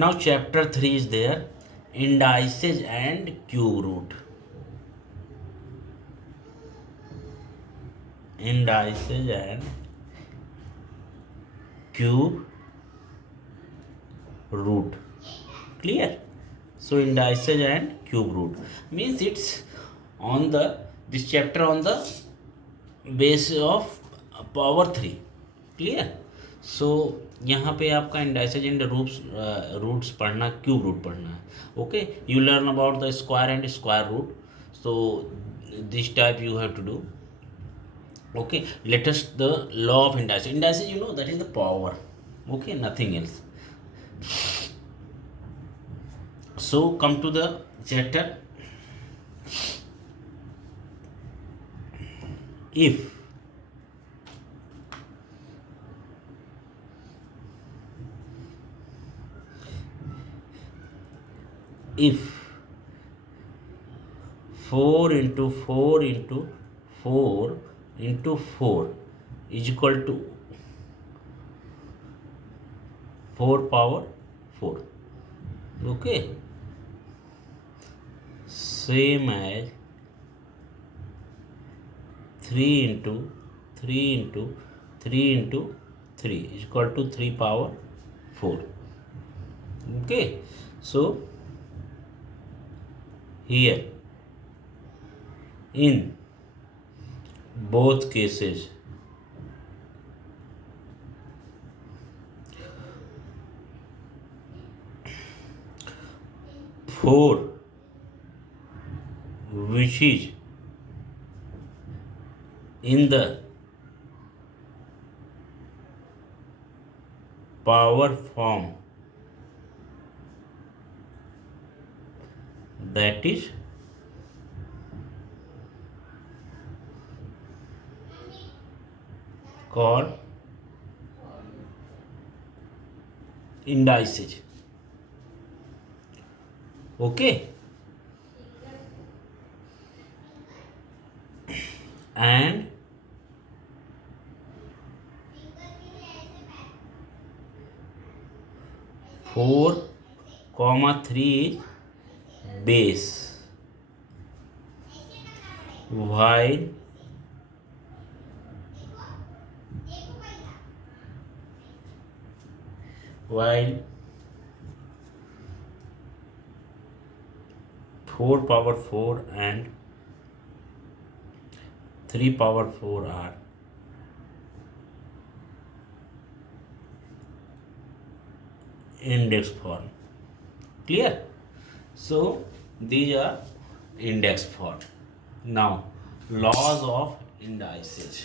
Now chapter 3 is there, indices and cube root. Indices and cube root. Clear? So indices and cube root means it's on the this chapter on the base of power 3. Clear. So यहाँ पे आपका indices and roots पढ़ना, cube root पढ़ना है. Okay, you learn about the square and square root. So this type you have to do. Okay, let us the law of indices. Indices, you know, that is the power. Okay, nothing else. So come to the chapter. If if 4 into 4 into 4 into 4 is equal to 4 power 4. Okay, same as 3 into 3 into 3 into 3 is equal to 3 power 4. Okay, so here in both cases 4 which is in the power form, that is called indices. Okay, and 4, 3 is base, while 4 power 4 and 3 power 4 are index form. Clear? So these are index form. Now laws of indices.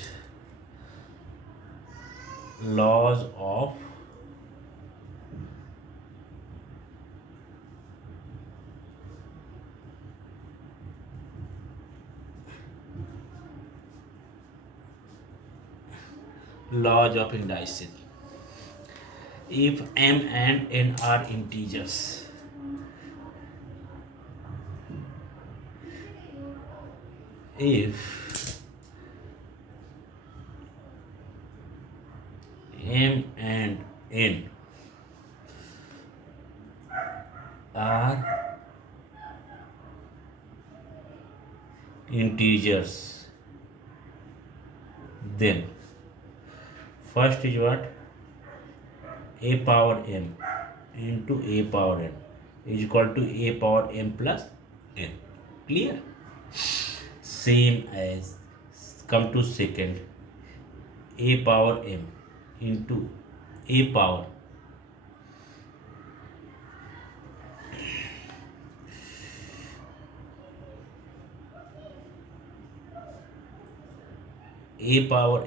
Laws of indices. If m and n are integers, if m and n are integers, then first is what? A power m into a power n is equal to a power m plus n. Clear? Same as, come to second, a power m into a power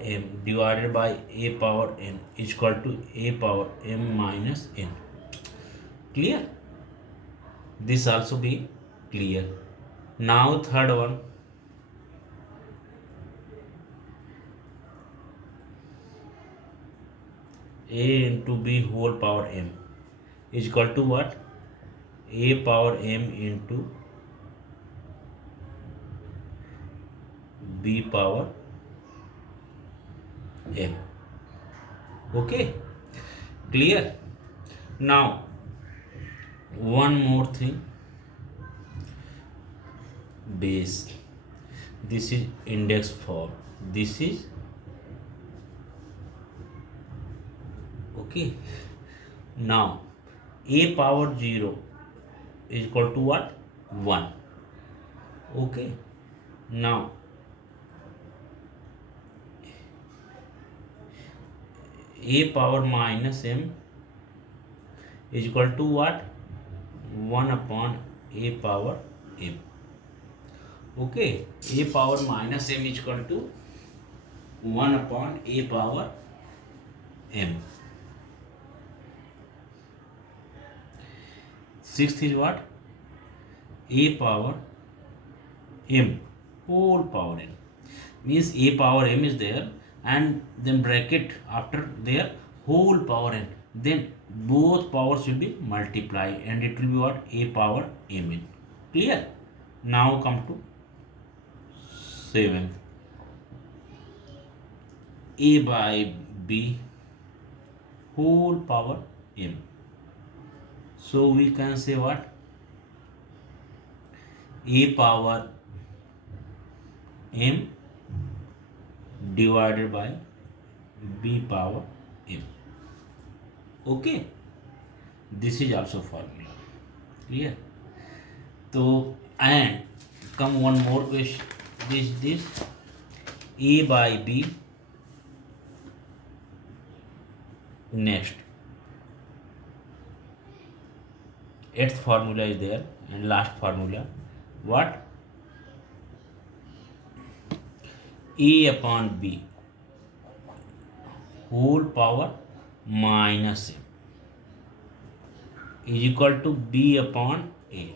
m divided by a power n is equal to a power m minus n. Clear? This also be clear. Now third one, a into b whole power m is equal to what? A power m into b power m. Okay, clear? Now one more thing, base. This is index form. This is okay. Now a power 0 is equal to what? 1. Okay. Now a power minus m is equal to what? 1 upon a power m. Okay. A power minus m is equal to 1 upon a power m. Sixth is what? A power m whole power n. Means a power m is there and then bracket after there whole power n. Then both powers will be multiplied and it will be what? A power mn. Clear? Now come to 7th. A by b whole power m. So we can say what? A power m divided by b power m. Okay. This is also formula. Clear? So and come one more question. This a by b. Next, eighth formula is there and last formula what? A upon b whole power minus m is equal to b upon a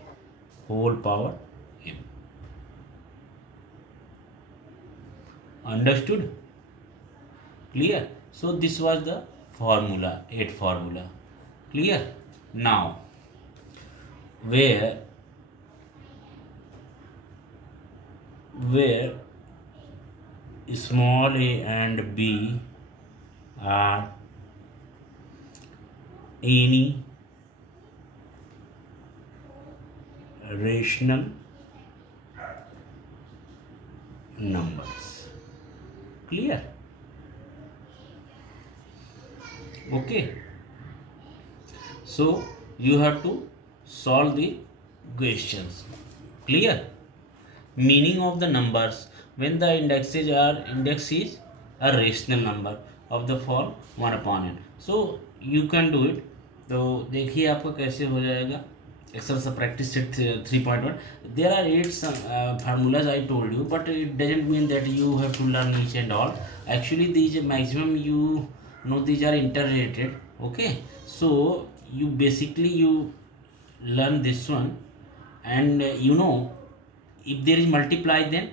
whole power m. Understood? Clear? So this was the formula, 8 formula. Clear? Now where small a and b are any rational numbers. Clear? Okay. So you have to solve the questions. Clear? Meaning of the numbers when the index is a rational number of the form 1 upon n. So you can do it. तो देखिए आपका कैसे हो जाएगा. Exercise practice set 3.1. There are 8 formulas I told you, but it doesn't mean that you have to learn each and all. Actually, these maximum you know these are interrelated. Okay, so you learn this one, and you know if there is multiply then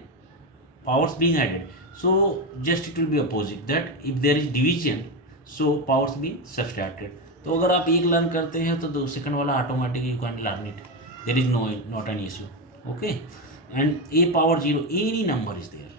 powers being added. So just it will be opposite that if there is division so powers being subtracted. तो अगर आप एक learn करते हैं तो दो second वाला automatic you can learn it. There is no not an issue. Okay. And a power 0 any number is there.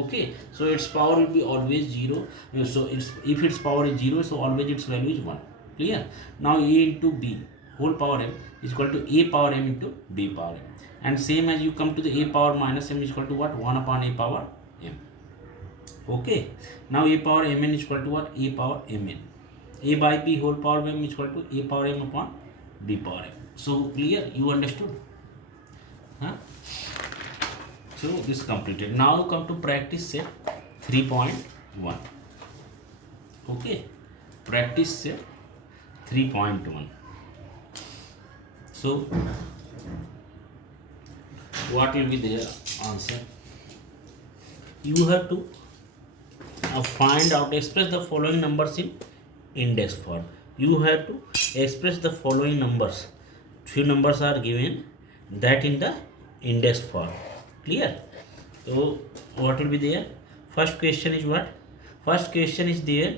Okay. So its power will be always 0. So it's if its power is 0 so always its value is 1. Clear? Now a into b whole power m is equal to a power m into b power m. And same as you come to the a power minus m is equal to what? 1 upon a power m. Okay. Now a power mn is equal to what? A power mn. A by b whole power m is equal to a power m upon b power m. So clear? You understood? Huh? So this completed. Now come to practice set 3.1. Okay. Practice set 3.1. So what will be their answer? You have to find out, express the following numbers in index form. You have to express the following numbers. Few numbers are given that in the index form. Clear? So what will be there? First question is what? First question is there.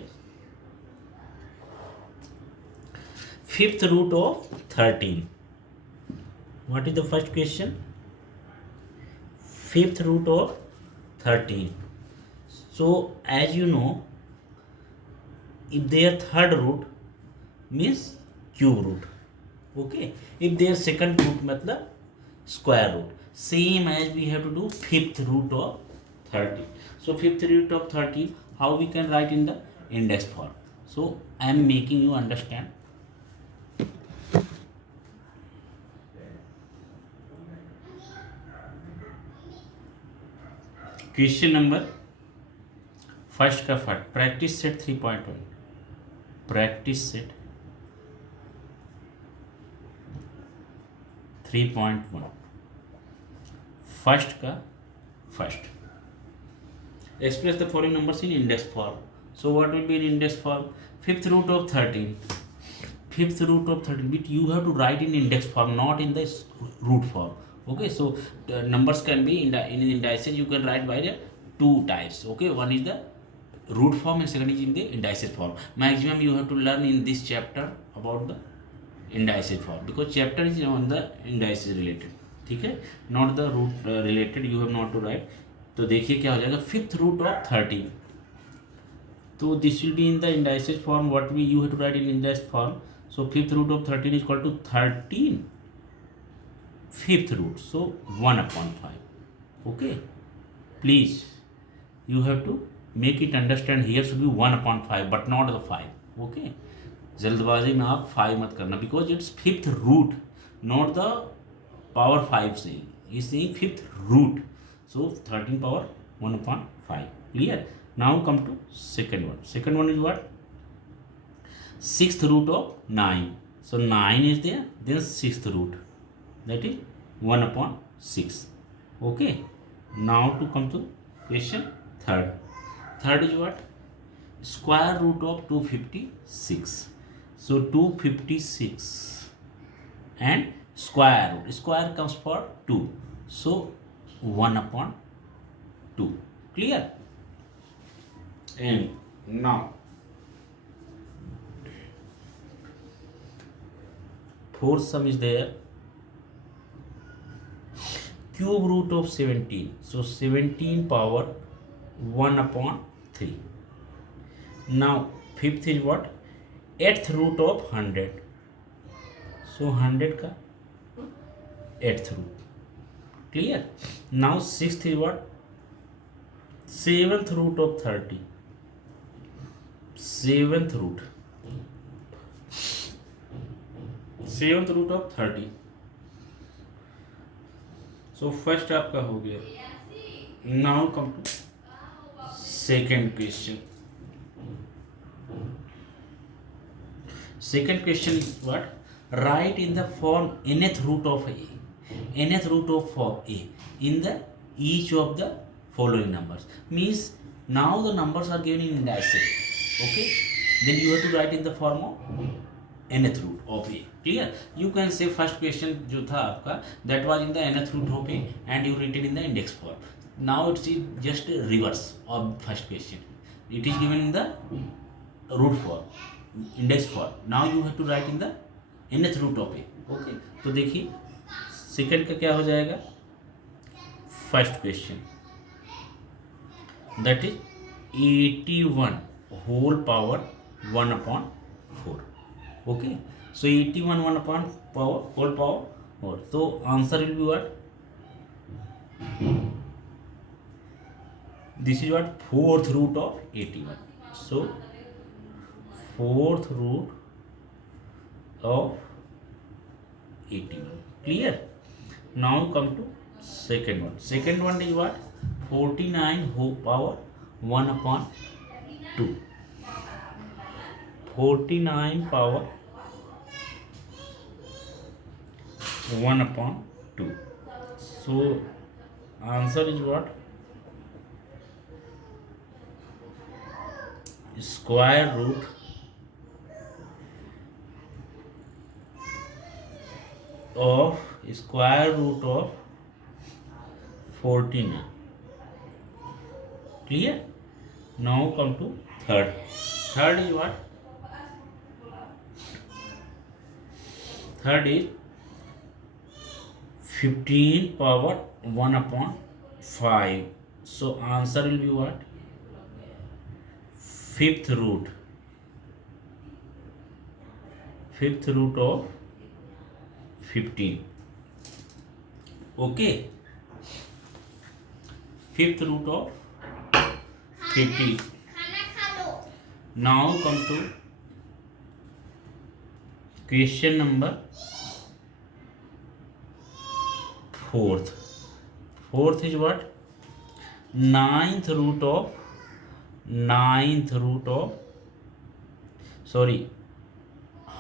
Fifth root of 13. What is the first question? Fifth root of 13. So as you know, if their third root means cube root. Okay, if their second root मतलब square root, same as we have to do fifth root of 13. So fifth root of 13, how we can write in the index form? So I am making you understand. Question number first का first practice set 3.1 practice set 3.1 first का first express the following numbers in index form. So what will be in index form? Fifth root of 13. Fifth root of 13, but you have to write in index form, not in the root form. Okay, so the numbers can be in indices. You can write by the two types. Okay, one is the root form and second is in the indices form. Maximum you have to learn in this chapter about the indices form, because chapter is on the indices related. ठीक है, not the root related. You have not to write. तो देखिए क्या हो जाएगा, fifth root of 13. तो this will be in the indices form. What we you have to write in indices form. So fifth root of 13 is equal to 13 fifth root, so 1/5. Okay, please you have to make it understand, here should be 1/5 but not the 5. okay, जल्दबाजी में आप 5 मत करना, because it's fifth root, not the power 5 saying, is saying fifth root. So 13 power 1/5. Clear? Now come to second one. Second one is what? Sixth root of 9. So 9 is there, then sixth root, that is 1/6. Okay, now to come to question third. Third is what? Square root of 256. So 256 and square root. Square comes for 2. So 1/2. Clear? And now fourth sum is there. Cube root of 17. So 17 power 1/3. Now fifth is what? Eighth root of 100. So 100 का eighth root. Clear? Now sixth is what? Seventh root of 30. Seventh root. Seventh root of 30. So first आपका हो गया. Now come to second question. Second question is what? Write in the form nth root of a. Nth root of form a in the each of the following numbers. Means now the numbers are given in indices. Okay, then you have to write in the form of nth root of a. Clear? You can say first question जो था आपका, that was in the nth root of a and you written in the index form. Now it's just reverse of first question. It is given in the root form, index form. Now you have to write in the nth root of a. Okay, तो देखिए second का क्या हो जाएगा. First question, that is 81 whole power 1/4. Okay, so 81 1/4 whole power 4. So answer will be what? This is what? Fourth root of 81. So fourth root of 81. Clear? Now come to second one. Second one is what? 49 whole power 1/2. 49 power 1/2. So answer is what? Square root of 49. Clear? Now come to third. Third is what? Third is 15 power 1/5. So answer will be what? Fifth root of 15. Okay, fifth root of 15. Now come to question number fourth. Fourth is what? Ninth root of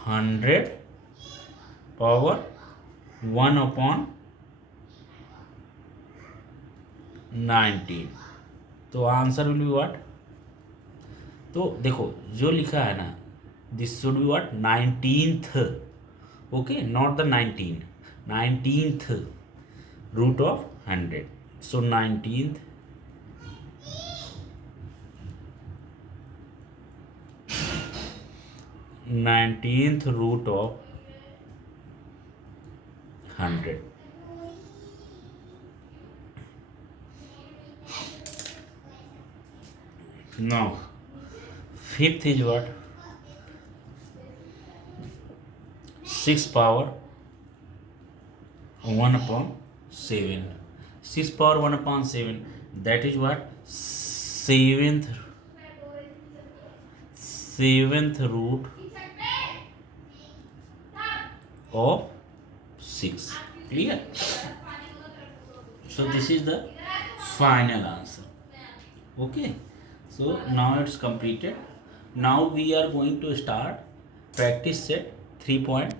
100 power 1 upon 19. तो answer will be what? तो देखो जो लिखा है ना, this should be what? 19th. Okay, not the 19th root of 100. So 19th root of 100. Now fifth is what? 6 power 1 upon 7. 6 power 1 upon 7, that is what? Seventh root of 6. Clear? So this is the final answer. Okay, so now it's completed. Now we are going to start practice set 3.2.